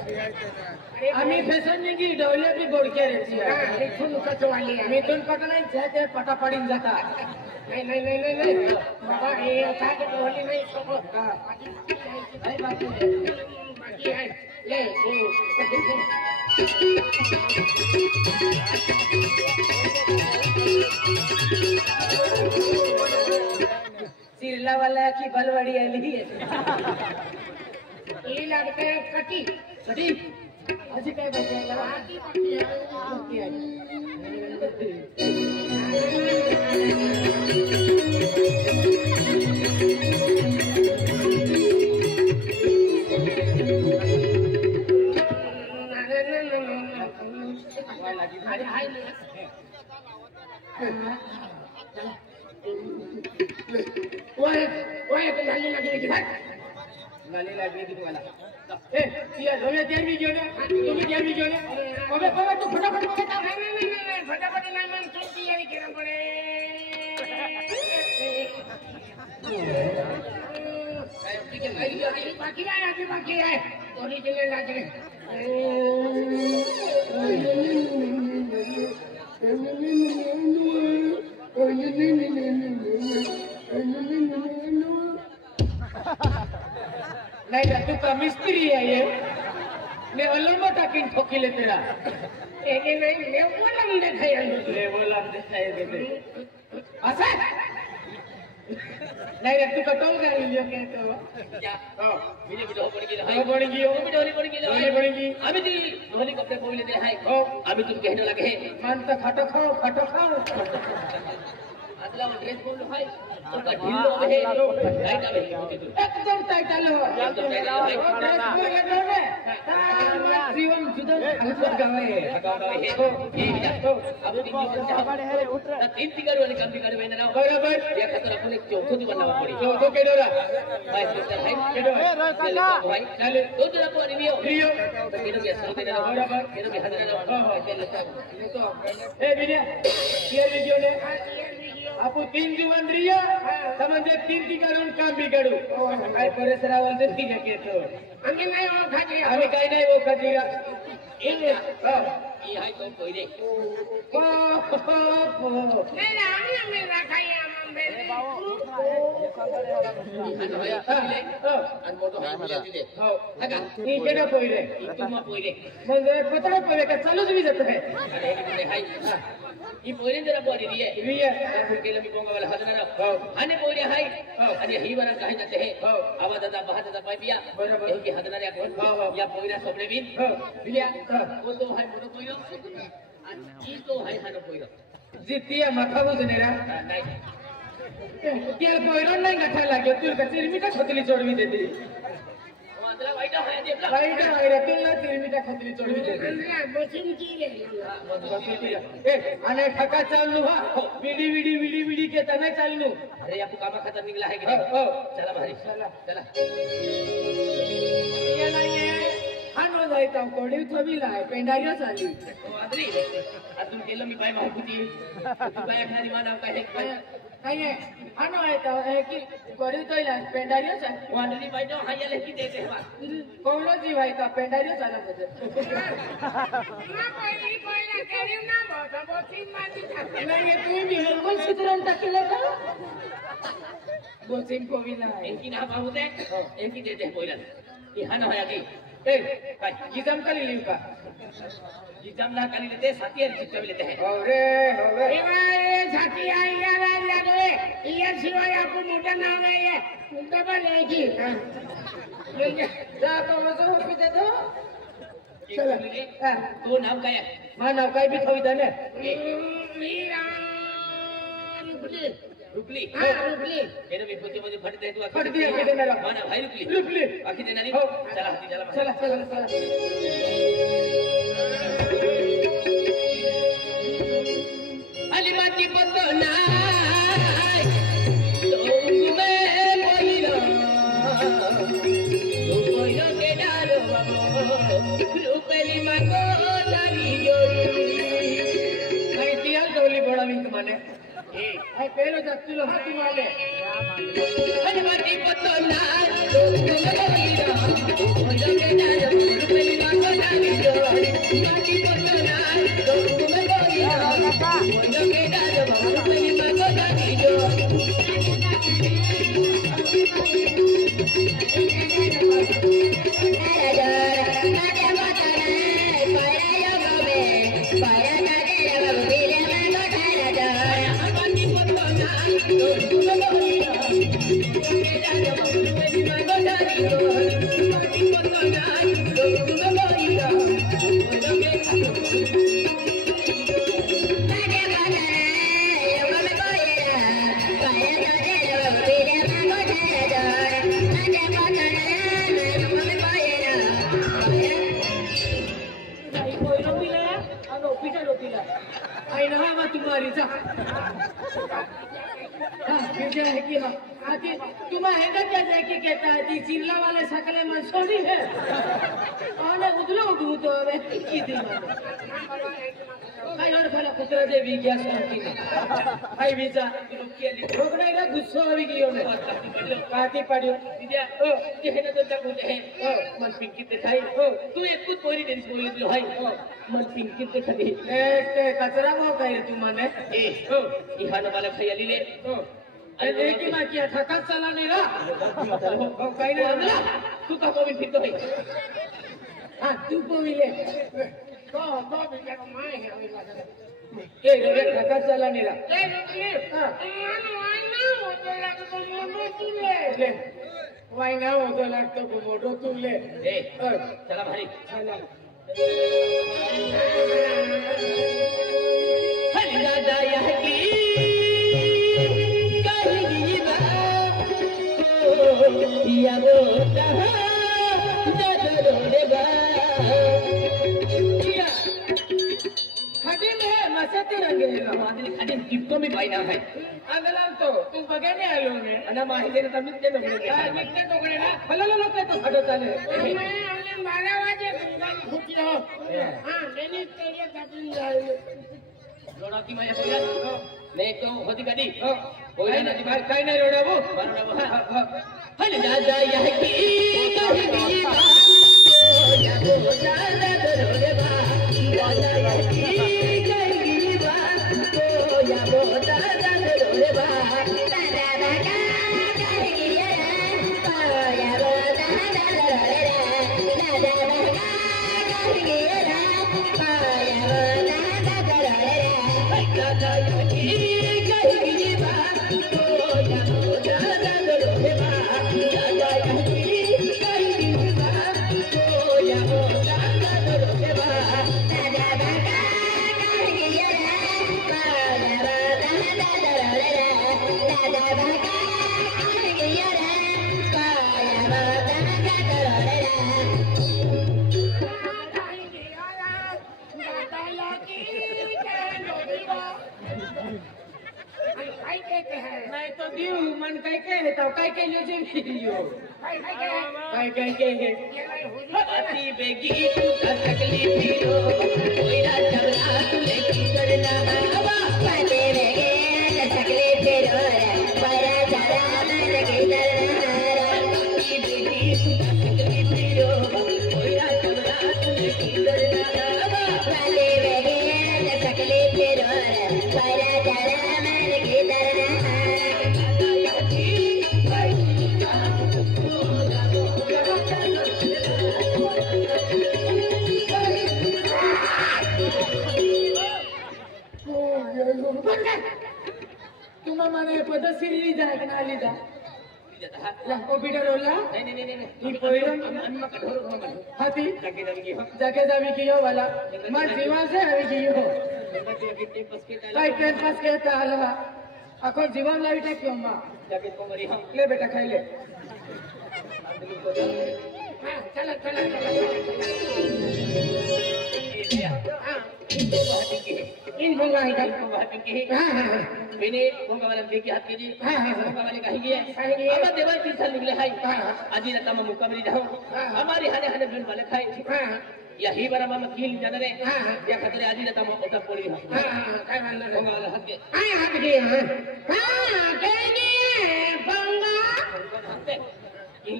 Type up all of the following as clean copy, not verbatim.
आम्ही फॅशन की डवले बी गोडक्या रेची मिथून कचवाली मिथून पटना ते पटा पडीन जाता नाही बाबा हे काय डवली नाही सोबत बाकी आहे ले सिरला वाला की बलवाड़ी आली ये लगता है कटी कटी अजी काय गाली लागली की तुम्हाला ए या लोया देवी घेऊन तुम्ही देवी घेऊन अबे बाबा तू फटाफट बघा नाही फटाफट नाही मन चुकी यारी केलं पडे बाकी आहे ओरिजिनल लागले नहीं तू का मिस्त्री है ये ने अलमा टाकिन ठोकी ले तेरा एके नहीं ले बोलम देखाय ले बोलम देखाय दे असा नहीं रे तू कटोल गाड़ी लियो के तो क्या हां मुझे भी ढोल पड़गी हां पड़गी हो भी ढोली पड़गी अभी ती ढोली कपड़े कोई ले हाय हो अभी तुम कहने लगे हैं मन तो खटो खाओ अगला ड्रेस बोल भाई उसका ढीलो है टाइट है एकदम टाइट है ड्रेस बोल लगा है जीवन जुदा अंकुर गावे अब तीन तिगार वाले काम तिगार में ना बराबर ये खतर अपन एक चौथो दी बनना पड़ी चौथो केडोरा भाई सिस्टर भाई केडो भाई चले दो जरा को रिव्यू केडो के सर देना बराबर केडो के हदरा तो ए विनय ये वीडियो ले आपू तीन जीवन रिया समझे तीन की करून काम बिगडू काय परिसरावर ते तीन केतो आम्ही नाही ओळखायचे आम्ही काय नाही ओळखायचे ये हाय तो कोई नाही आम्ही राखाय आम्ही आणि मोठो हाय मिळती दे हो का ही केडा पोइरे तुम्हा पोइरे म्हणजे पता पोइरे का चालूच भी जात है अरे हे हाय ही पोइरे जरा पोरी रिया फिर केलं मी बोंगा वाला हदना आने पोइरे हाय आणि ही बरा काही जाते है आवाज दादा बहा दादा पाइपिया बरोबर की हदना रे कोण या पोइरा सबले बिन बिलिया वो तो हाय मोठो पोइरो आणि तो हाय हानो पोइरो जितिया माथा बुजनेरा नाही त्या पोइरो नाही गाठा लाग्यो तुल का चिरमिटा खतली चोडवी देती वादला वाईट आहे रे तुला चिरमिटा खतली चोडवी देती बसून की रे ए आणि ठका चालू हा विडी के तना चालू अरे या कामा खाता निघला आहे की हो चला भारी चला ये नाही हानो जायता कोडी थवीला आहे पेंडारियो चाली वादरी अजून केलं मी बाय माहिती तू बाय खाली मानाव काय है हानो आहे तर की कोडी तोइला पेंडारियो चाली वादरी बायतो हायले की देते वा कोलो जी भाई का पेंडारियो चाला बजे ना पहिला केली ना बोती माती टाकली नाही तू मी बिलकुल सिद्धरन टाकले का बोसिम को भी ना एकी ना बाबू दे एकी देते पहिला की हानो आहे की ए काय जिजम का लिहिऊ का जिजम ना का लेते साथीर जिजम लेते हैं अरे ये साथी आई यार लागले ये शिवाय आपण मोठा नाव आहे डबल आहे की जा तो मजो पिते तो चला तो नाव काय मा नाव काय भी थवी दने रुपली मेरे भी पोते मध्ये फट दे तू फट दिया के देना माना भाई रुपली बाकी देना नहीं चला हाथी चला अलीबाती पतो ना तो में कोइरो के डालो रुपली मांगो तारी जोड़ी मैं तिया डोली बड़ा विंक माने आई पहले जत्तुलो हाथी वाले अलीबाती पतो ना तो में कोइरो के डालो रुपली माटी पतनाय तो तुम्हें बोलिया मोइनो के दाद बाबू पई मगो दादी जो तुम्हें क्या कहता है चिल्ला वाले सकले मनसोनी है और उधलो उठू तो की दिन भाई और फला पुत्र जे भी क्या सुनती है भाई बीचा रोक नहीं ना गुस्सा अभी की होने काटी पड़ियो दिया ओ जे है ना तो तक है ओ मन पिंकी दिखाई ओ तू एक कुछ बोली देनी बोली दियो भाई ओ मन पिंकी दिखाई ए कचरा को कहे तू माने ए ओ इहान वाला खयाली ले ओ अरे की मां किया थका चला नहीं रहा ओ कहीं नहीं तू का को भी फिर तो है हां तू को भी ले तो भी क्या मां है ए रे थका चला नहीं रहा ले हां वाइना होतो लागतो मोटो तू ले वाइना होतो लागतो मोटो तू ले ए चला भाई चला हरी दादा यही या वो जदरोड़े बा या खड़ी में मसते रंगे हमारे खड़ी टिप्पो में पाई ना है अगलाम तो तुम बगे नहीं आलो ने अना माहिती ने तमिल के लोग हां निकले टोकरे ना फललो लोग तो फटो चले हमने 12 बजे गंगा फुटी हो हां मैंने तेरे दबिन जाए रोड़ा की माया होया नहीं तो होती कदी कोई ना दिमाग काई नहीं रोड़ाबो रोड़ाबो हां हल दादा यह की कही बात या वो दादा रोड़े बा दादा यह की कही बात या वो दादा रोड़े बा दादा बाका कही या या वो दादा रोड़े दादा बाका कही या या वो दादा रोड़े दादा यह की कही बात या वो दादा रोड़े बा नहीं तो दियो मन कई के है तो कई के लिए जे दियो कई के है अति बेगी तू तकलीफ रो कोई ना जबरा तू लेकी करना हवा पाले बेगे तकलीफ रो बड़ा जरा मन के करना अति बेगी तू तकलीफ रो कोई ना जबरा तू लेकी करना हवा पाले बेगे तकलीफ रो बड़ा जरा मन के करना तुम्हा माने पदसिरी लीजा है ना लीजा ला कॉम्प्यूटर होला नहीं पोइरन अन्मा कठोर हो मन हाथी जाके जावी की हो वाला मां जीवन से हवी की हो काई कैंपस के ताला अखो जीवन लाइटा क्यों मां जाके कोमरी हम ले बेटा खाई ले हां चला चला इन भंगा ही हां हां मैंने भंगा वाला देखी हाथ कीजिए हां हां भंगा वाले कहिए अब देवा तीन साल निकले हाय आजी ना तम मुकाबली जाओ हमारी हाने हाने बिन वाले खाई हां यही बार मामा कील जाने रे हां या खतरे आजी ना तम ओटा पड़ी हां हां काय वाला भंगा वाला हाथ के हां हाथ के हां के दिए भंगा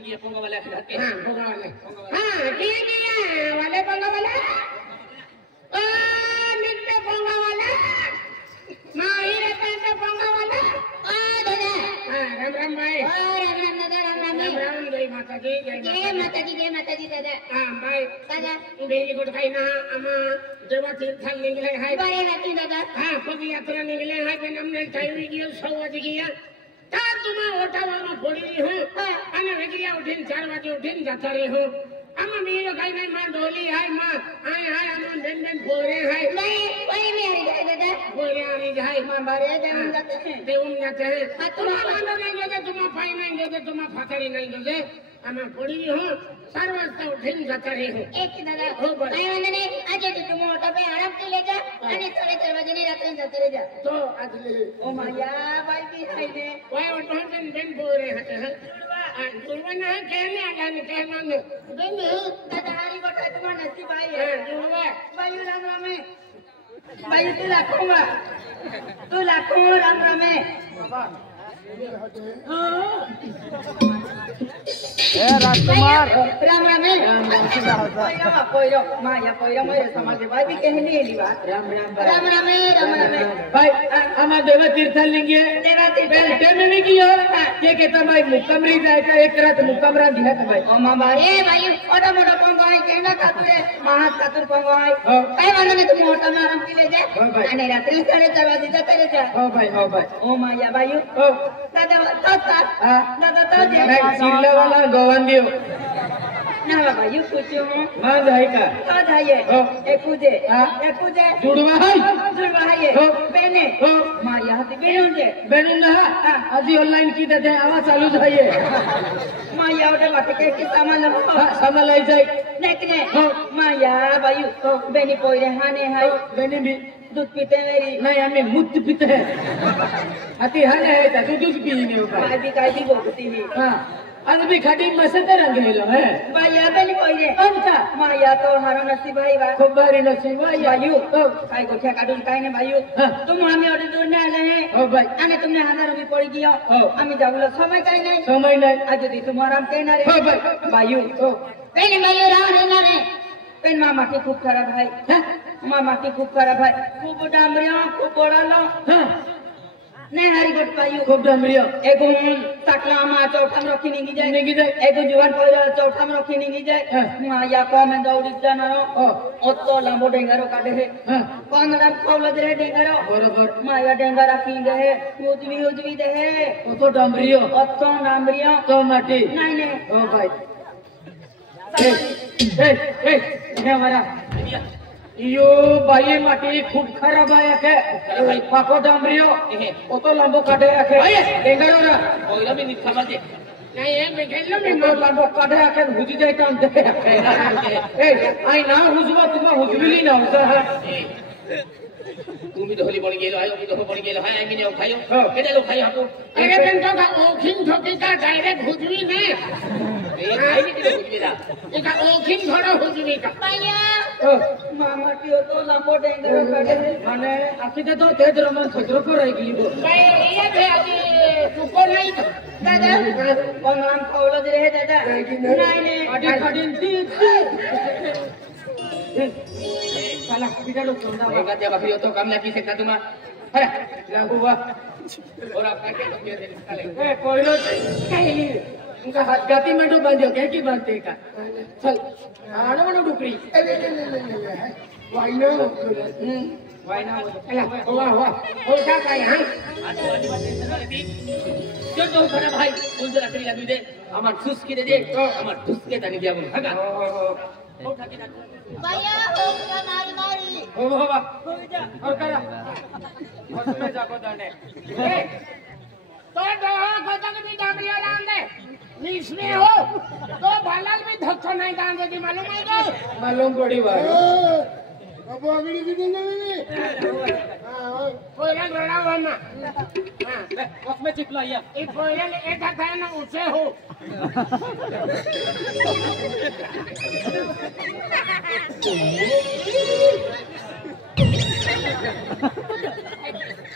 ये भंगा वाले हाथ के हां भंगा वाले हां के दिए वाले भंगा वाला बेरी गुड काही ना आम्हा जेव्हा तीर्थाला निघले हाय बाय रात्री दादा हा पग यात्रा निघले हाय पण अમને टाइम ગયો 6 વાગે ગયા તા તુમા ઓટાવામાં પડી હું અને વેગિયા ઉઠીને 4 વાગે ઉઠીને જતા રહી હું આમાં બીજો કઈ નહીં માં ડોલી હાય માં હાય હાય આમાં બેન બેન પોરે હાય नहीं वही में आई जाए दादा પોરે આની જાય मां बारे देवन जाते हैं देवम जाते हैं हाँ, तुमा मानो नहीं जोजे तुमा पाई नहीं जोजे तुमा फातरी नहीं जोजे आमा पड़ी हूं 4 वाजता उठीने जता रही हूं एक दादा हो बरं. काय वांदा नाही आज तू तुम मोठा पे आराम के ले जा आणि 4:30 वाजे ने रात्री जाते रे जा तो आज ले ओ माया बाई की है ने वाय उठून बेन बेन पोरे हैं जुड़वा ना कहने आला ने कहना ने बेन दादा हरी गोटा तुम्हारा नसीब आई हां है जुड़वा बाई राम राम में बाई तू लाखों राम राम में ए राजकुमार राम राम में पोइरो माया पोइरो मेरे समाज बाई भी कहने ली बात राम राम राम राम में भाई आमा देव तीर्थाल निघे देवा तीर्थाल. बेल टेम में कियो ये कहता भाई मुक्कामरी जाए का एक रात मुक्कामरा दिया था भाई ओ मां बारे भाई ओटा मोटा पंगाई केना खातुरे महा खातुर पंगाई हो. काय वांदा नाही तू मोठा में आराम के ले जा हो भाई. आणि रात्री 4:30 वाजे जाते रे जा हो भाई ओ माया बाई हो दादा तो हाँ. दादा तो जे मैं सिरला वाला गोवन दियो ना बाबा यू पूछो मान जाए का तो जाइए हो. एकूजे हाँ. एकूजे जुड़वा है जुड़वाइए हो. बेने हो माया हाथी बेनोंजे बेनू ना आजी ऑनलाइन की देते आवाज चालू जाइए माया ओटे बाटे के सामान हो सामान लाई जाए नेकने हो. माया बायू तो बेनी पोइरे हाने हाय बेनी भी दूध पीते मेरी नहीं हमें मुक्त पीते हैं अति हन है तो दूध पी नहीं होगा काय भी बोलती है हाँ आज भी खड़ी मसते रंगे लो है माया बेनी पोइरे कौन सा माया तो हारो नसीब भाई बा खूब बारी नसीब भाई बायू हो काय गोठ्या काढून काय नाही बायू हाँ. तुम आम्ही ऑर्डर दूर नाही आले हैं हो भाई आणि तुमने हजार रुपये पडी गया हो. आम्ही जाऊला समय काय नाही समय नहीं आज दी तुम आराम करणार हो आहे भाई बायू हो पेन बायू राव रहणार आहे पेन मामा की खूप खराब आहे हाँ मामा की खूप खराब आहे खूप डांबऱ्या खूप ओढालो हाँ नाही हरी गोट बायू खूब डमरिया एगो टाकला आमा चौथा में रखी नहीं जाए निगी जाए एगो जुवान पोइरा चौथा में रखी नहीं जाए हाँ. माया को में दौड़ी जानारो हो ओतो लांबो डेंगारो काढे है हाँ कौन राम खावला दे डेंगारो बरोबर माया डेंगारा की गए उजवी दे है वो तो डमरियो ओतो नामरिया तो माटी नहीं नहीं हो भाई ए हे हमारा यो बाई माटी खूब खराब आहे के पाको डांबरियो वो तो लंबो काटे आखे डेंगारो ना कोयला भी निखा मारते नहीं है बेखेलो मी में लंबो काटे आखे हुजी जाए काम दे ए आई ना हुजवा तुमा हुजविली ना होता तुम्ही ढोली पड़ गेलो आयो मी ढोली पड़ गेलो हाय मी ने खायो हो. केले लो खायो आपको अरे बेन तो का ओखिन ठोकी का डायरेक्ट हुजवी ने ए खाई नहीं तो कुछ भी ना एका ओखिन थोड़ा हुजवी का माया ओ मामा की ओतो लांबो डेंगारो काढे है माने आखी तो तेज रमन खजरो को रह गई वो भाई ये थे अभी तुको नहीं तो दादा कौन राम खावला दे है दादा नहीं नहीं आडी खाडी ती साला पिटा लो चंदा एक आते बकरी तो काम लगी से तुम अरे लागुवा और आप क्या कहते हैं निकाले ए कोइलो कहीं उनका हाथ गाती में तो बांधियो क्या की बांधते का चल आड़ो वाला डुकरी वाइनो वाइना अला वाह वाह ओटा का यहां आज वाली बात है थी जो तो खरा भाई उन जरा करी लगी दे আমার সুস্কি দে আমার ঠুসকে দানি দিয়া বল হাগা उठा के रख माया हो गया मारी मारी हो बाबा और करा और तुम्हें जाको दाने तो दो गजन भी डांडिया लान दे इसमें हो तो बालाल भी धक्का नहीं डाल दे मालूम है को मालूम पड़ी बात अब अगली की दिन में हां कोयला रड़ा वना हां उसमें चिपला या ये कोयला ऐसा था ना उसे हो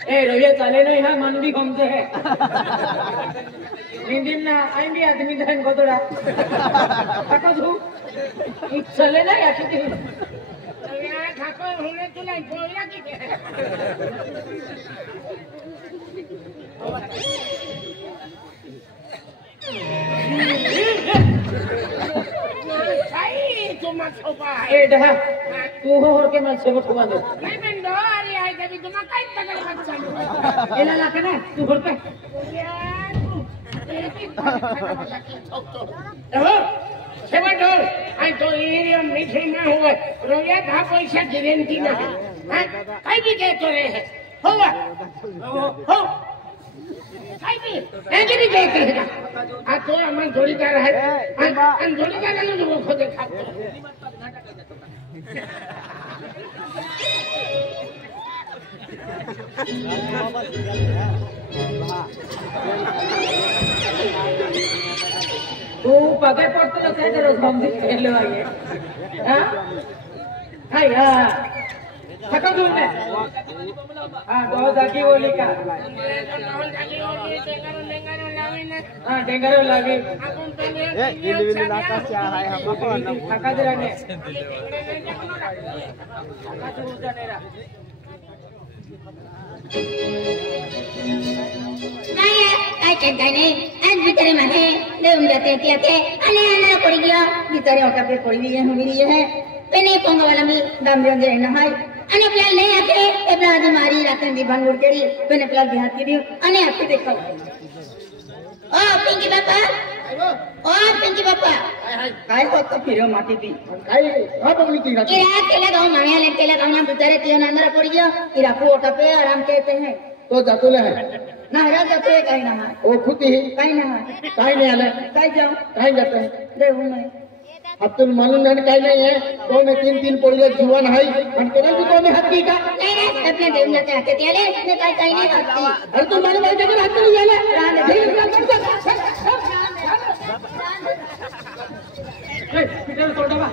ए रविया चाले नहीं है मन भी कम से है निंदिम ना आएंगे आदमी धन को तोड़ा काका तू चले नहीं आती थी यार ठाकुर होने तो नहीं कोयला की सही तुम्हा सोपा ए डहा तू हो के मैं सेवट हुआ दे नाही पण डोरी आहे कधी तुम्हा काय तगड चालू एला लाके ना तू हो पे शेवट हो आणि तो एरिया मीठे ना हो रोया 10 पैसा गिरेंटी ना काय भी कहतो रे हो हो काय भी ऐसे भी कहते हैं आ तो अमन जोड़ीदार है अन जोड़ीदार ने जो खुद खातो तू पगे पडतो काय करत समजी खेळले वागे हां हाय हां थका दूर ने हां दो जागी बोली का हां डेंगरो लागे थका जरा ने थका दूर जानेरा काय कहता नहीं आज भीतर में है देउम जाते किया के अने अने पड़ी गया भीतर ओटा पे पड़ी हुई है हुई है पेने पोंग वाला में दाम दे न है अने प्लान नहीं आते ए प्लान मारी रातन दी भांगुर केरी पेने प्लान बिहार की दी अने आके देखो ओ पिंकी बापा काय होत फिरो माटी दी काय हा बगली ती ये रात केला गांव माया ले केला गांव ना भीतर तियो अंदर पड़ गया इरा को ओटा पे आराम कहते हैं तो जातोले है ना हरा जाते काही ना ओ खुदी काही ना काय नाही आलं काय जाऊ काय जाते देऊ मैं अब तुम मालूम नहीं काय नहीं है तो में 3 पड़ले जीवन है हम केना भी तो में हत्ती का नहीं नहीं अपने देव जाते आते त्याले ने काही नहीं करती अरे तू मालूम है कि हाथ नहीं आला रान फिर ए पिटर तोड़ा बा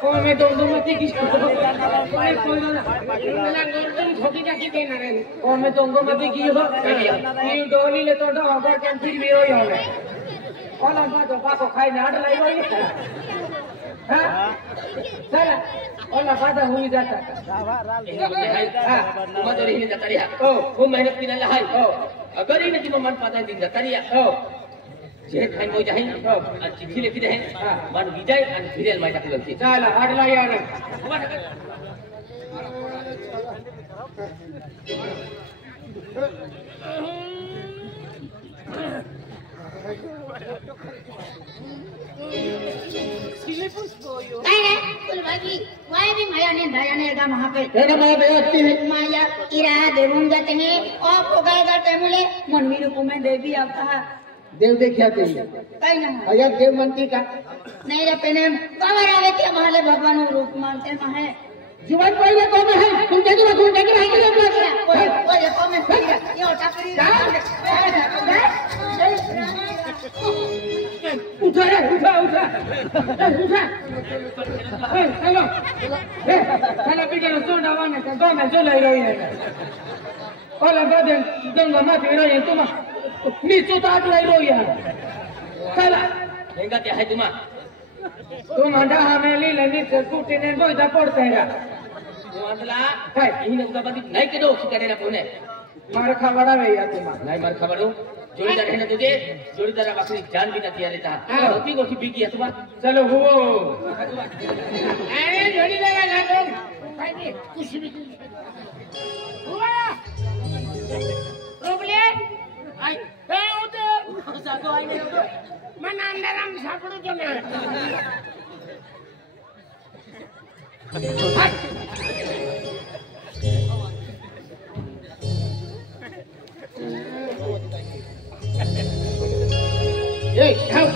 को में दो मती की कोई ना मला गर्दन ठोकी टाकी देणार आहे को में दो मती की हो ये डोली ले तोड़ा होगा क्या फिर भी हो होगा ओला मा तो बाको खाई नाड़ लाई गई हां चला ओला बादा हुई जाता हां मदरी हिने जातरिया ओ खूप मेहनत केलेला आहे अगर हिने ती मन पाता दिन जातरिया ओ जे खाइन मो जाही आणि चिठ्ठी लिखी दे मान विजय आणि फिरेल माय टाकलं ती चला हाडला यार नहीं नहीं कुल बाकी वही भी माया ने दया ने का वहां पे तेरा मैं बेअक्ति है माया इरा देवुम जाते हैं और को गएगा टाइमले मनवी रूप में देवी आता है देव देखिया ते कहीं ना अया देव मनती का नहीं रे पेने कवर आवे के हमारे भगवान रूप मानते ना है जीवन पहले तो में है तुम जगी है ओए को में ये उठा करी उठा हेलो चला पिके सोडा वाने का दो में जो लाई रही है ओला बदन दंगा माफी रही है तुम नीचे तो आग लाई रही है चला हेंगा ते आहे तुम्हा तुम अंडा हमें ली लेनी से कुटी ने बोइदा पड़ते हैं तू अंदला काय हिने उगाबादी नाही केलो शिकारेला कोणे मार खावड़ा वे या तुम नाही मार खबरो जोड़ीदार है ना तुझे जोड़ीदार बाकी जान भी ना तियारे था होती गोठी बिकी है तुम्हा चलो वो अरे जोड़ीदार ना तो काय भी कुछ भी हुआ रोबले आई हे उते जागो आई नहीं तो मन अंदर हम सापडू तो ना ए खाओ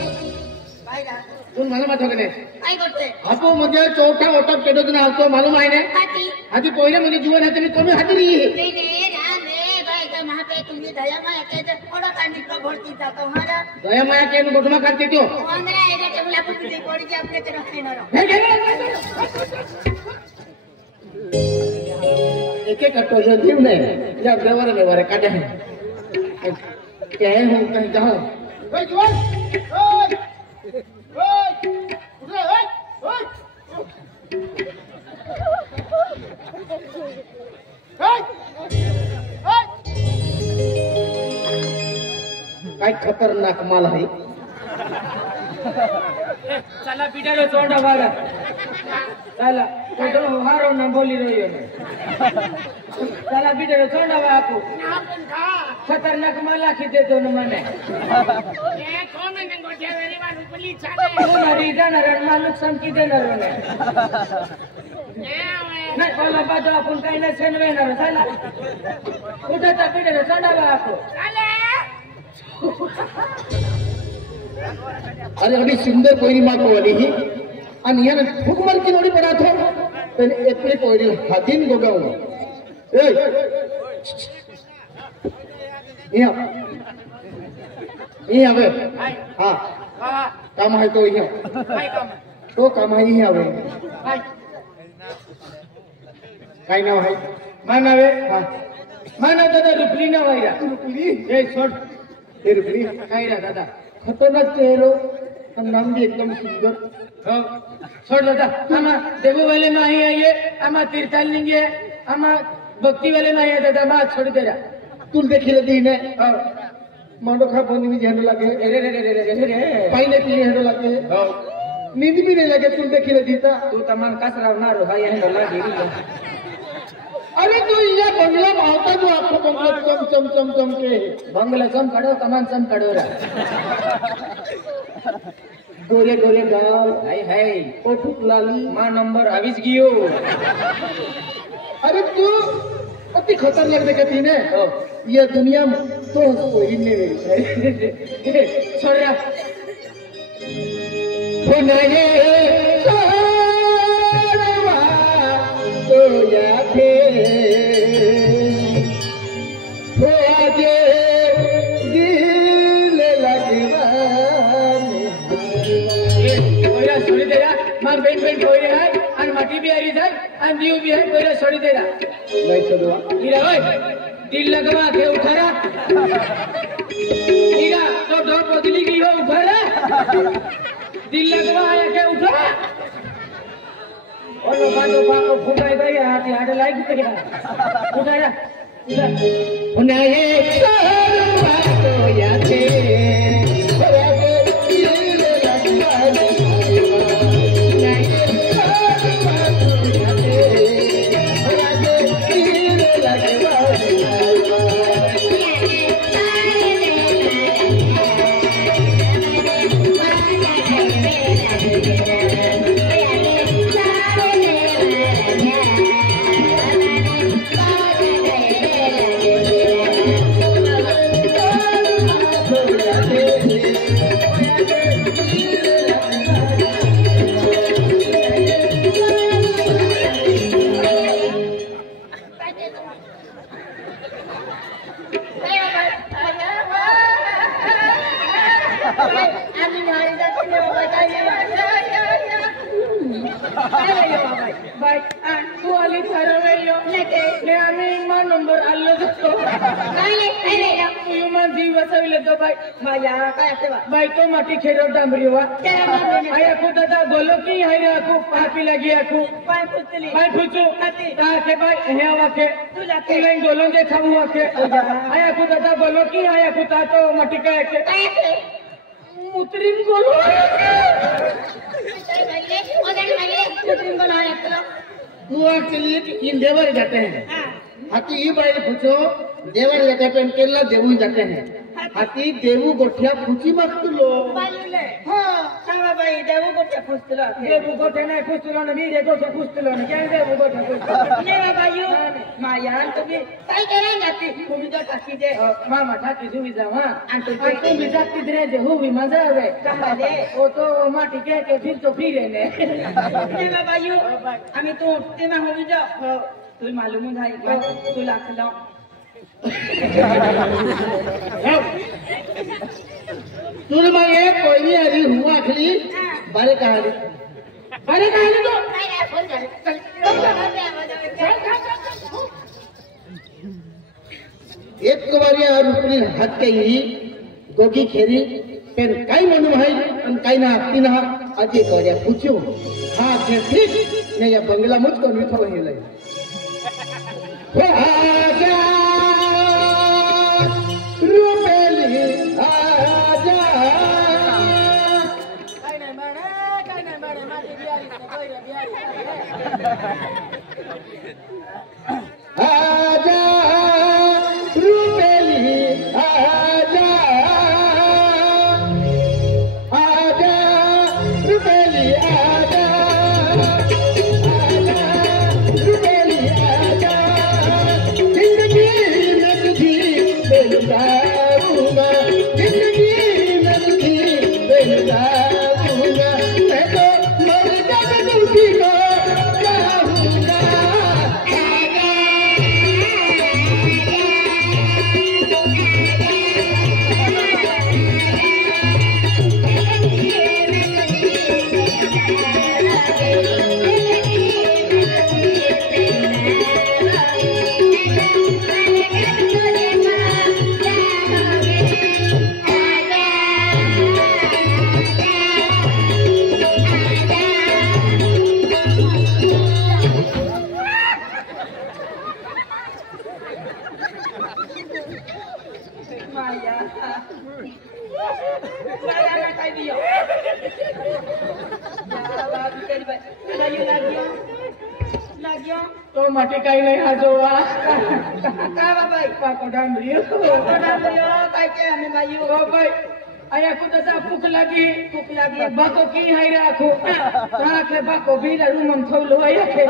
काय ना तुम मालूम आहे का नाही काय करते आपो म्हणजे चौथा ओटप केलो ना तो मालूम आहे ना हाथी आधी पहिले म्हणजे जीवन आहे तुम्ही कमी हाती रही नहीं नहीं राम रे भाई का वहां पे तुम ये दया माया कहते थोड़ा कांडी का भर्ती था तुम्हारा दया माया के गोठमा करते त्यो अंदर आएगा टेबल आप भी पड़ी के अपने तरफ से ना रहो एक एक कटो जो जीव नहीं या व्यवहार काटे हैं क्या है हम कहीं जाओ ओए जीवन ओए ओए उठे ओए ओए काय खतरनाक माल आहे चला पीटारो चोंडा वाला चला तो हारो ना बोली रही है चला पीटारो चोंडा वाला को खतरनाक माला खींचे तो न मने ये कौन है गोटे वेरी बार उपली चाले वो मरी जाना रण मालूक सम की देना रोने नहीं बोला बात अपन कहीं न सेनवे ना चला उठा तो पीटारो चोंडा वाला को चाले अरे अभी सुंदर कोई माँ को वाली ही अन्य ने फूक मार की नोड़ी पड़ा था तेरे इतने कोई हाथीन गोगा हुआ ये आवे हाँ काम है तो ये तो काम है ये आवे काय नाव है मानावे हाँ माना दादा रुपली ना वायरा रुपली ये छोड़ ये रुपली काय रा दादा खतरनाक चेहरो और नाम भी एकदम सुंदर हो छोड़ दादा आमा देवो वाले में आई आइए आमा तीर्थाल लिंगे आमा भक्ति वाले में आया दादा माँ छोड़ दे रहा तुल देखी लेती ने मांडो खा बोनी भी जहनो लगे रे रे रे रे रे रे रे पाइले पी हेडो लगे हो नींद भी नहीं लगे तुल देखी लेती था तू तमान कसराव ना रो भाई यहीं डोला गिरी अरे तू ये बंगला भावता जो आपको बंगला चम चम चम चम के बंगला चम कड़ो कमान चम कड़ो रा गोरे गोरे गाल हाय हाय ओठुक लाली माँ नंबर आविज गियो अरे तू अति खतरनाक देखती ने ये दुनिया में तो कोई नहीं मेरी छोड़ रहा हो नहीं तो यादे हो आजे दिल लगवाने कोयरा छोड़ी दे रहा माँ बेन बेन कोयरे है अन माटी भी आ रही था अन दियो भी है कोयरा छोड़ी दे रहा नहीं छोड़वा हीरा ओए दिल लगवा के उठा रहा हीरा तो डोर बदली गई हो उठा रहा दिल लगवा आया के उठा और लो बातो बाको फुकाई गई हाथ हाथ लाइक गया उठा रहा उन्हें ये तो यादे भाई तो माटी खेरो डामरी हुआ आया को दादा बोलो की है रे को पापी लगी आको भाई पूछो ताके भाई है वाके तू लाइन बोलो दे खाऊ वाके आया को दादा बोलो की आया को ता तो माटी का के मुतरिम बोलो वो एक्चुअली इन देवर जाते हैं हाथी ये बाइल पूछो देवर जाते हैं केला देवू जाते हैं हाथी देवू गोठिया पूछी मत लो हाँ सावा भाई देवो गोटे पुस्तला देवो गोटे नहीं पुस्तला न भी गोटे पुस्तला न क्या देवो गोटे पुस्तला मेरा भाइयों मायान तो भी काय करें जाती खूब जो टाकी दे मामा टाकी जो भी जावा अंतो तो भी जाती दे जे हो भी मजा आवे कहा दे वो तो माटी के फिर तो फिर ने मेरा भाइयों हमें तो उठते ना हो भी जा तू मालूम है तू लाख लो तुल मांगे कोई नहीं अरी हुआ आखिरी बारे कहानी तो एक बारी रुपनी हाथ कही गोगी खेरी पेन काई मनु भाई अन काई ना आती ना अजे कोरिया पूछो हाँ ठीक नहीं या बंगला मुझको नहीं थोड़ा ही लगे आजा रुपली आजा आजा रुपेली आजा आजा रुपेली आजा आजा रुपेली आजा जिंदगी में तुझी बेलूंगा जिंदगी में तुझी बेलूंगा मैं तो मर जब तुझी को चाहूंगा तो मटे काही नाही आजोबा का बाबाई काको डांबरियो काय के आम्ही बाई ओ भाई आया को तसा भूख लगी बाको की हाय राखो राखे बाको भीड़ा रूम में थोलो आया के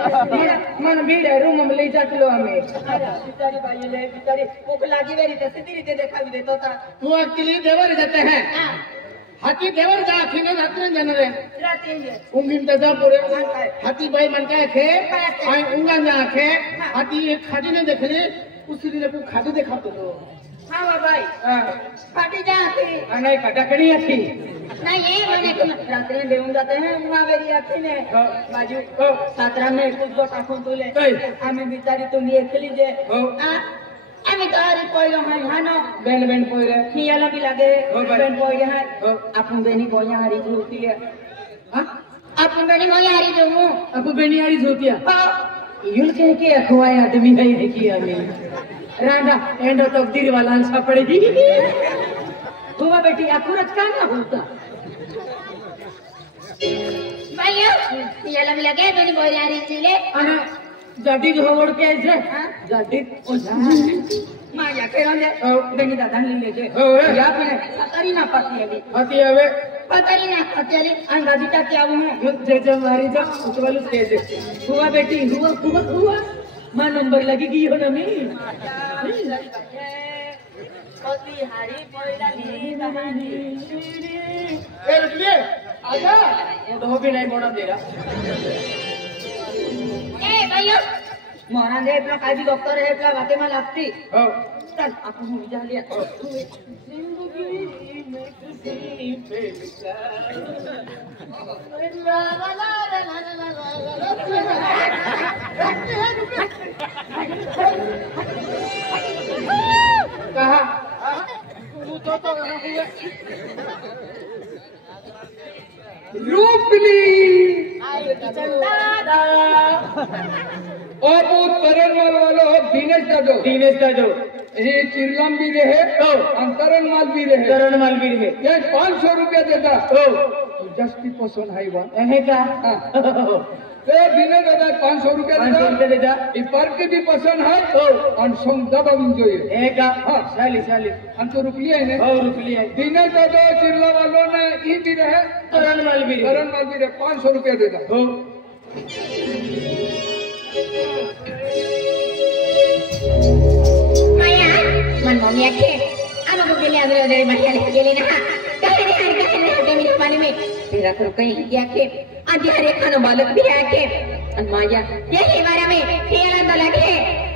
मन भीड़ा रूम में ले जातलो हमें बिचारी बाई ले बिचारी भूख लागी वेरी तर सीधी रीते देखावी देतो ता तू अकेले देवर जाते हैं हाथी देवर जा खिने रात्र जनर है रात्री उंगिन तजा पुरे हाथी भाई मन का खे आई उंगा ना खे हाथी एक खादी ने देखले उसी ने को खादी देखा तो हां बाबाई फाटी जाती नहीं कटकड़ी थी नहीं ये मैंने को रात्री में देऊन जाते हैं वहां वेरी आती ने बाजू सातरा में कुछ तो टाकून तुले हमें बिचारी तुम ये खेली जे আমি তারি কইলো হাই হানো बेन बेन पोरे নিয়ালা বি লাগে বেন কইলে হাই আপন বেনি কইয়া হারি জুতিলে हां আপন বেনি কইয়া হারি জমু अब बेनियारी जोतिया यूल के अखवाए आदमी नहीं देखी हमें रांडा एंडो तकदीर वाला छपड़ेगी हुआ बेटी अकुरत का ना होता भाइयो नियाला बि लगे बेनी कइया हारी जिले अरे जाडी होड़ के ऐसे जाडी ओ माया केरंदे बेनी दादा ले जे या पिने पतारी ना पति अभी हती हवे पतारी ना पतिली अंगाजी ता क्या हूं जे मारी जा उतवालू तेज हुआ बेटी हुआ मां नंबर लगी गई हो ना मैं कति हारी पहिला नी कहानी ए रुकिए आजा वो भी नहीं मोड़ा दे रहा ए भाइयो मोरा दे अपना काय भी डॉक्टर है अपना बातें में लागती हो चल आपको हो जा लिया जिंदगी में किसी पे ला ला ला ला ला ला कहा रूपली और वो तरन माल वालो दिनेश दादो ये चिरलम भी रहे अंतरण माल भी रहे ये 500 रुपया देता जस्टी पसंद है वन का तो दिने दादा 500 रुपया देता ये पर के भी पसंद है और संग दबा जो ये का हां चाली अंत रुपया है ने रुपया दिने दादा चिरला वालों ने ये भी रहे तरन माल भी रहे 500 रुपया देता हो माया मन मम्मी के आनो को गेले अंदर अंदर माया ले गेले ना काहे ने मेरे पानी में तेरा तो कहीं क्या के आधी हरे खानो बालक भी आके अन माया ये बारे में खेला तो लगे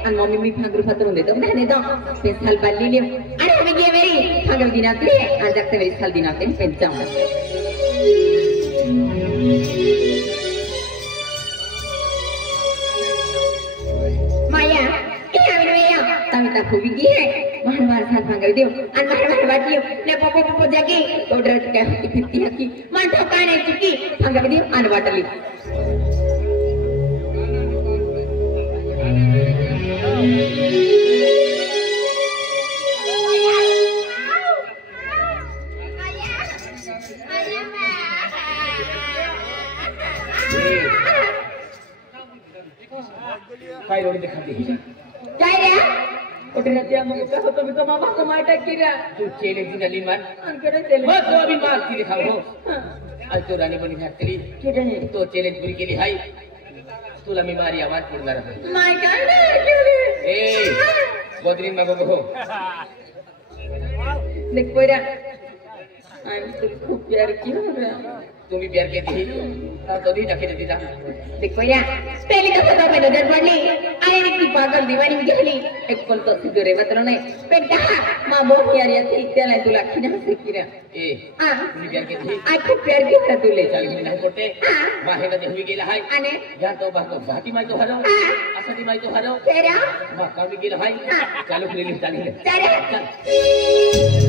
अन मम्मी मी फागरू फतरू दे तो मैंने तो पेंसल बल्ली ले अरे हमें ये मेरी फागरू दिनाते आज तक मेरी साल दिनाते पेंचाऊं माया तमिता खूबी की है मार साथ मांग दियो अन मार बाटियो ले पपो जाके ऑर्डर क्या होती फिरती है की मन ठोकाने चुकी मांग दियो अन बाटली काय रोड दिखाते काय रे उठने दिया मग का होतो मी तो मामा को माटा किरा तू चेले दिनाली मान अनकडे चेले मग तो अभी मार की दिखाओ हो आज तो राणी बनी घातली किती तो चेले पुरी केली हाय तुला मी मारी आवाज पडणार आहे माय गॉड ए बदरीन मागो हो देख पोरा आई तुझे खूप प्यार किया रे तुम्ही प्यार केली तो दी नखे देती जा देख पोरा पहले तो पता पे नजर पडली आणि ती पागल दिवाणी गेली एक पल तो सिद्धू रे बतलो नाही पण कहा मां बहुत प्यारी थी त्याला तुला खिना सिकिरा ए हां तुम्ही प्यार केली आई खूप प्यार केला तुले चाली मी नाही कोटे माहेला देवी गेला हाय आणि या तो भाती माय तो हरव असं ती माय तो हरव तेरा मा कामी गेला हाय चालू केली चालली चाले